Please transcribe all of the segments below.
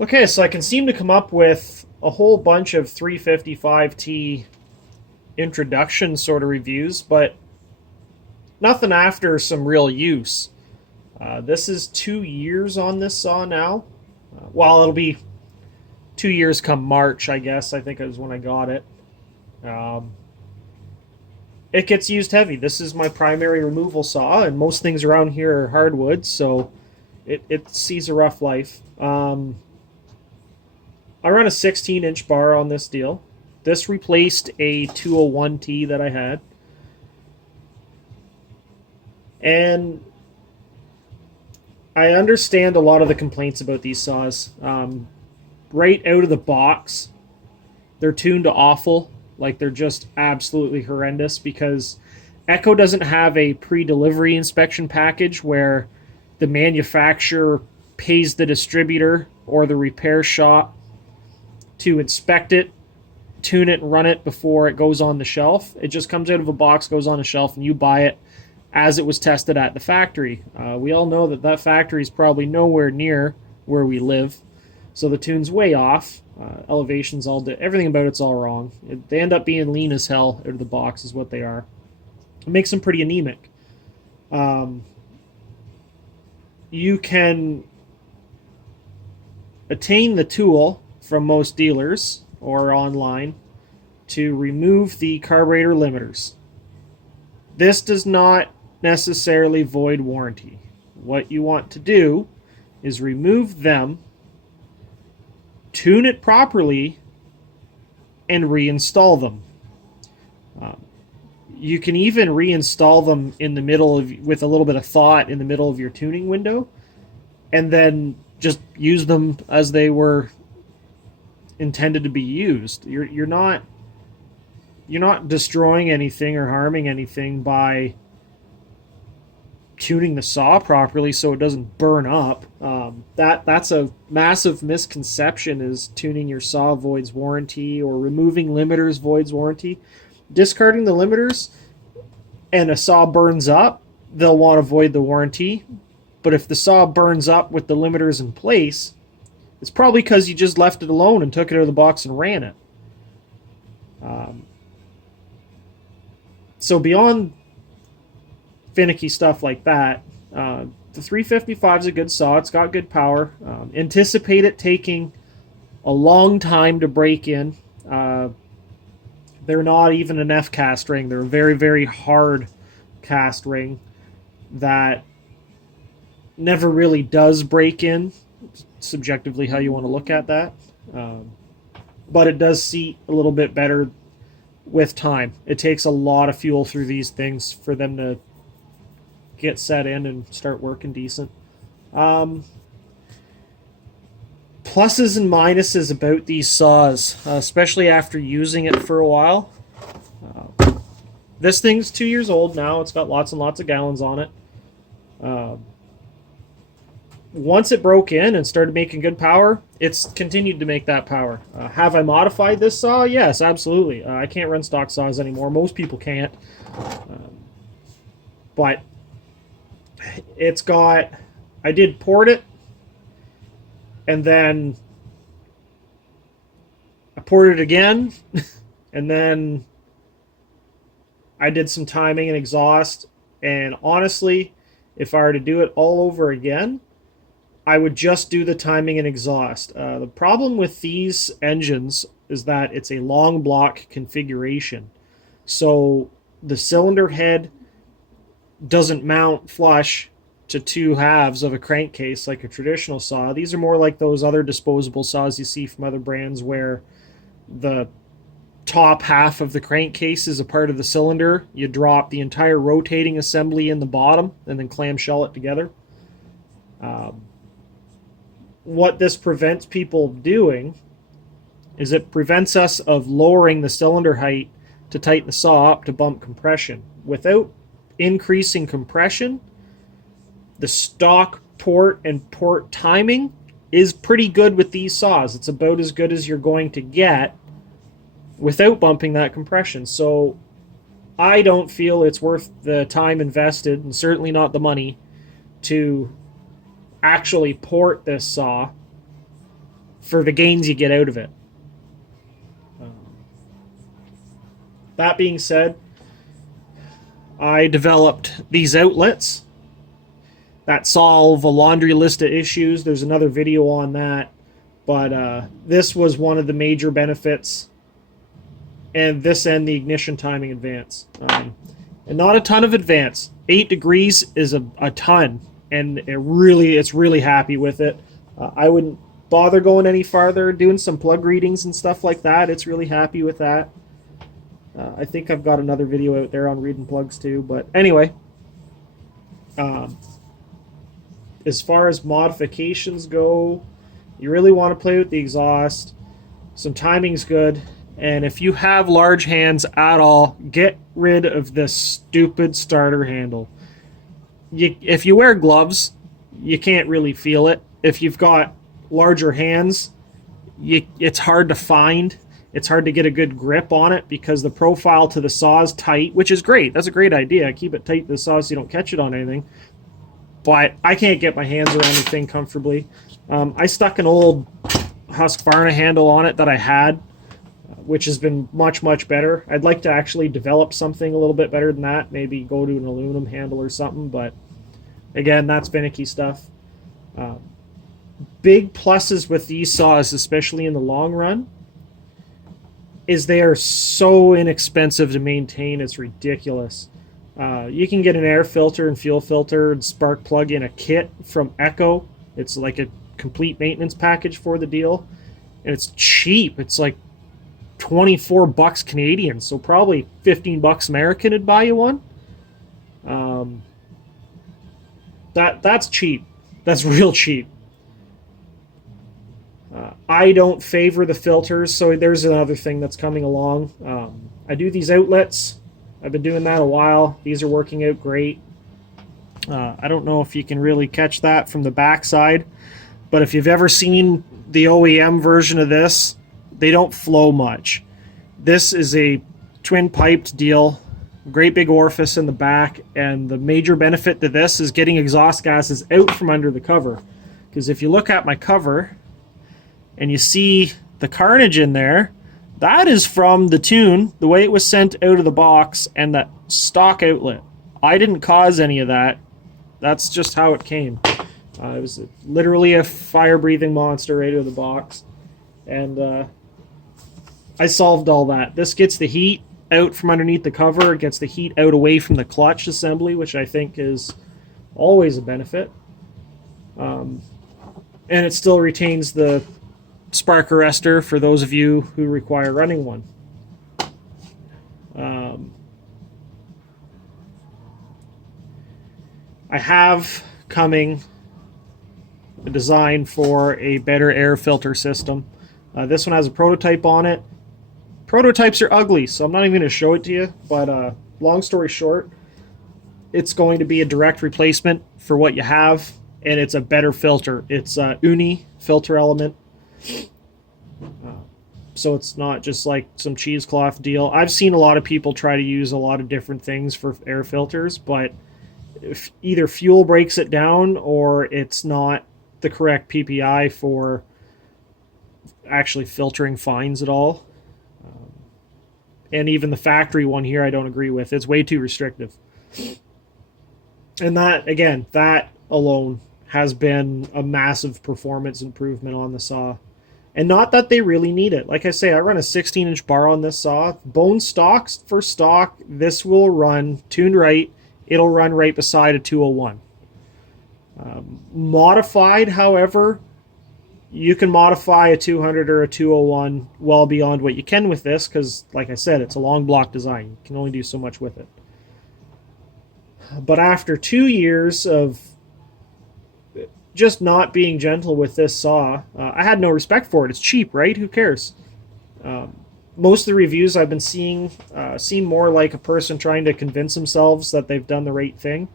Okay, so I can seem to come up with a whole bunch of 355T introduction sort of reviews, but nothing after some real use. This is 2 years on this saw now. Well, it'll be 2 years come March, I guess. I think it was when I got it. Um, it gets used heavy. This is my primary removal saw, and most things around here are hardwood, so it sees a rough life. I run a 16-inch bar on this deal. This replaced a 201T that I had. And I understand a lot of the complaints about these saws. Right out of the box, they're tuned to awful. Like, they're just absolutely horrendous because Echo doesn't have a pre-delivery inspection package where the manufacturer pays the distributor or the repair shop to inspect it, tune it, and run it before it goes on the shelf. It just comes out of a box, goes on a shelf, and you buy it as it was tested at the factory. We all know that factory is probably nowhere near where we live, so the tune's way off. Elevations, everything about it's all wrong. They end up being lean as hell out of the box, is what they are. It makes them pretty anemic. You can attain the tool from most dealers or online to remove the carburetor limiters. This does not necessarily void warranty. What you want to do is remove them, tune it properly, and reinstall them. You can even reinstall them in the middle of, with a little bit of thought, in the middle of your tuning window, and then just use them as they were intended to be used. You're not destroying anything or harming anything by tuning the saw properly so it doesn't burn up. That's a massive misconception, is tuning your saw voids warranty or removing limiters voids warranty. Discarding the limiters and a saw burns up, they'll want to void the warranty. But if the saw burns up with the limiters in place, it's probably because you just left it alone and took it out of the box and ran it. So beyond finicky stuff like that, the 355 is a good saw. It's got good power. Anticipate it taking a long time to break in. They're not even an F cast ring. They're a very, very hard cast ring that never really does break in. Subjectively, how you want to look at that. But it does seat a little bit better with time. It takes a lot of fuel through these things for them to get set in and start working decent. Pluses and minuses about these saws, especially after using it for a while. This thing's 2 years old now. It's got lots and lots of gallons on it. Once it broke in and started making good power, it's continued to make that power. Have I modified this saw? Yes, absolutely. I can't run stock saws anymore. Most people can't. But it's got... I did port it, and then I ported it again, and then I did some timing and exhaust, and honestly, if I were to do it all over again, I would just do the timing and exhaust. The problem with these engines is that it's a long block configuration. So the cylinder head doesn't mount flush to two halves of a crankcase like a traditional saw. These are more like those other disposable saws you see from other brands where the top half of the crankcase is a part of the cylinder. You drop the entire rotating assembly in the bottom and then clamshell it together. What this prevents people doing is it prevents us of lowering the cylinder height to tighten the saw up to bump compression. Without increasing compression, the stock port and port timing is pretty good with these saws. It's about as good as you're going to get without bumping that compression. So I don't feel it's worth the time invested, and certainly not the money, to actually port this saw for the gains you get out of it. That being said, I developed these outlets that solve a laundry list of issues. There's another video on that, but this was one of the major benefits, and this and the ignition timing advance. And not a ton of advance. 8 degrees is a ton, and it's really happy with it. I wouldn't bother going any farther, doing some plug readings and stuff like that. It's really happy with that. I think I've got another video out there on reading plugs too, but anyway. As far as modifications go, you really want to play with the exhaust. Some timing's good. And if you have large hands at all, get rid of this stupid starter handle. If you wear gloves, you can't really feel it. If you've got larger hands, it's hard to find. It's hard to get a good grip on it because the profile to the saw is tight, which is great. That's a great idea. Keep it tight to the saw so you don't catch it on anything. But I can't get my hands around the thing comfortably. I stuck an old Husqvarna handle on it that I had, which has been much, much better. I'd like to actually develop something a little bit better than that. Maybe go to an aluminum handle or something. But again, that's finicky stuff. Big pluses with these saws, especially in the long run, is they are so inexpensive to maintain. It's ridiculous. You can get an air filter and fuel filter and spark plug in a kit from Echo. It's like a complete maintenance package for the deal. And it's cheap. It's like 24 bucks Canadian, so probably 15 bucks American would buy you one. That's cheap. That's real cheap. I don't favor the filters, so there's another thing that's coming along. I do these outlets. I've been doing that a while. These are working out great. I don't know if you can really catch that from the backside, but if you've ever seen the OEM version of this, they don't flow much. This is a twin-piped deal, great big orifice in the back, and the major benefit to this is getting exhaust gases out from under the cover. Because if you look at my cover and you see the carnage in there, that is from the tune, the way it was sent out of the box, and that stock outlet. I didn't cause any of that. That's just how it came. It was literally a fire-breathing monster right out of the box. And I solved all that. This gets the heat out from underneath the cover. It gets the heat out away from the clutch assembly, which I think is always a benefit. And it still retains the spark arrestor for those of you who require running one. I have coming a design for a better air filter system. This one has a prototype on it. Prototypes are ugly, so I'm not even going to show it to you, but long story short, it's going to be a direct replacement for what you have, and it's a better filter. It's a uni filter element. So it's not just like some cheesecloth deal. I've seen a lot of people try to use a lot of different things for air filters, but if either fuel breaks it down or it's not the correct PPI for actually filtering fines at all. And even the factory one here I don't agree with. It's way too restrictive. And that, again, that alone has been a massive performance improvement on the saw. And not that they really need it. Like I say, I run a 16-inch bar on this saw. Bone stocks for stock, this will run, tuned right, it'll run right beside a 201. Modified, however, you can modify a 200 or a 201 well beyond what you can with this because, like I said, it's a long block design. You can only do so much with it. But after 2 years of just not being gentle with this saw, I had no respect for it. It's cheap, right? Who cares? Most of the reviews I've been seeing seem more like a person trying to convince themselves that they've done the right thing,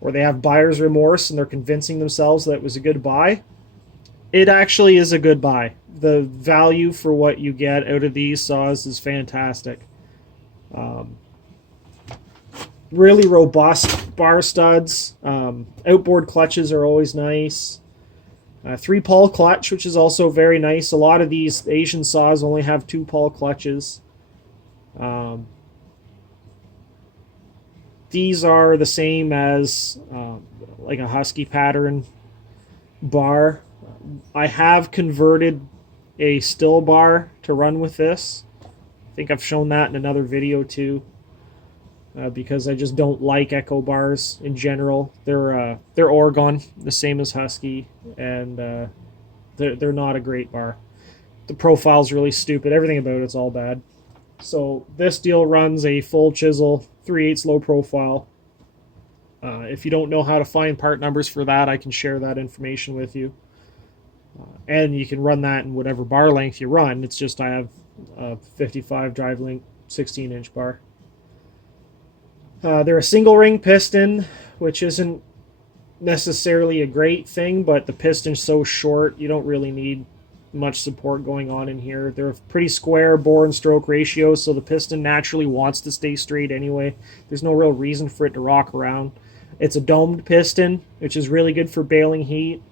or they have buyer's remorse and they're convincing themselves that it was a good buy. It actually is a good buy. The value for what you get out of these saws is fantastic. Really robust bar studs. Outboard clutches are always nice. 3-pawl clutch, which is also very nice. A lot of these Asian saws only have 2-pawl clutches. These are the same as like a Husky pattern bar. I have converted a still bar to run with this. I think I've shown that in another video too. Because I just don't like Echo bars in general. They're Oregon, the same as Husky, and they're not a great bar. The profile's really stupid. Everything about it's all bad. So this deal runs a full chisel, 3/8 low profile. If you don't know how to find part numbers for that, I can share that information with you. And you can run that in whatever bar length you run. It's just I have a 55 drive link 16-inch bar. They're a single ring piston, which isn't necessarily a great thing, but the piston's so short, you don't really need much support going on in here. They're a pretty square bore and stroke ratio, so the piston naturally wants to stay straight anyway. There's no real reason for it to rock around. It's a domed piston, which is really good for baling heat.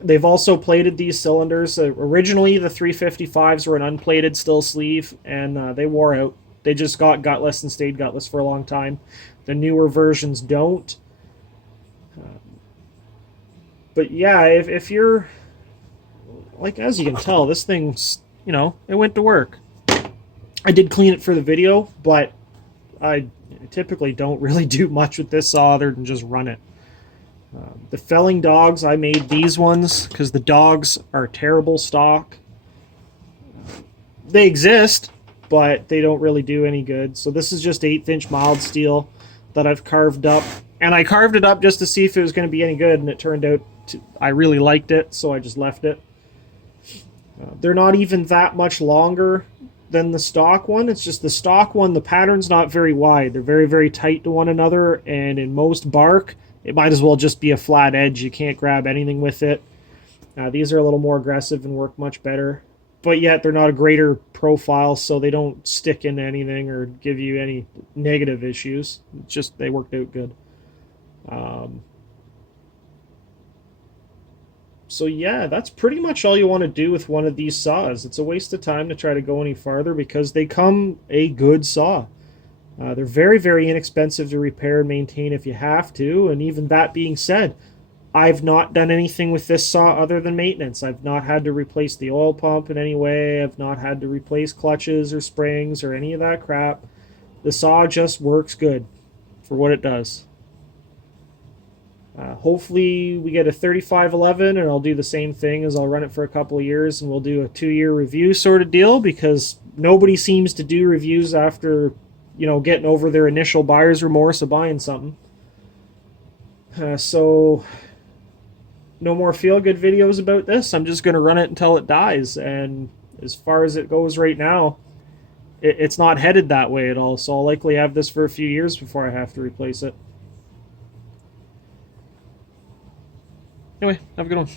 They've also plated these cylinders. Originally, the 355s were an unplated still sleeve, and they wore out. They just got gutless and stayed gutless for a long time. The newer versions don't. But yeah, if you're, like, as you can tell, this thing's, it went to work. I did clean it for the video, but I typically don't really do much with this saw other than just run it. The felling dogs, I made these ones because the dogs are terrible stock. They exist, but they don't really do any good. So this is just 1/8" mild steel that I've carved up. And I carved it up just to see if it was going to be any good, and it turned out I really liked it, so I just left it. They're not even that much longer than the stock one. It's just the stock one, the pattern's not very wide. They're very, very tight to one another, and in most bark, it might as well just be a flat edge. You can't grab anything with it. These are a little more aggressive and work much better. But yet they're not a greater profile, so they don't stick into anything or give you any negative issues. It's just they worked out good. So yeah, that's pretty much all you want to do with one of these saws. It's a waste of time to try to go any farther because they come a good saw. They're very, very inexpensive to repair and maintain if you have to, and even that being said, I've not done anything with this saw other than maintenance. I've not had to replace the oil pump in any way. I've not had to replace clutches or springs or any of that crap. The saw just works good for what it does. Hopefully we get a 3511 and I'll do the same thing as I'll run it for a couple of years and we'll do a 2-year review sort of deal because nobody seems to do reviews after, getting over their initial buyer's remorse of buying something. So no more feel-good videos about this. I'm just going to run it until it dies, and as far as it goes right now, it's not headed that way at all, so I'll likely have this for a few years before I have to replace it. Anyway, have a good one.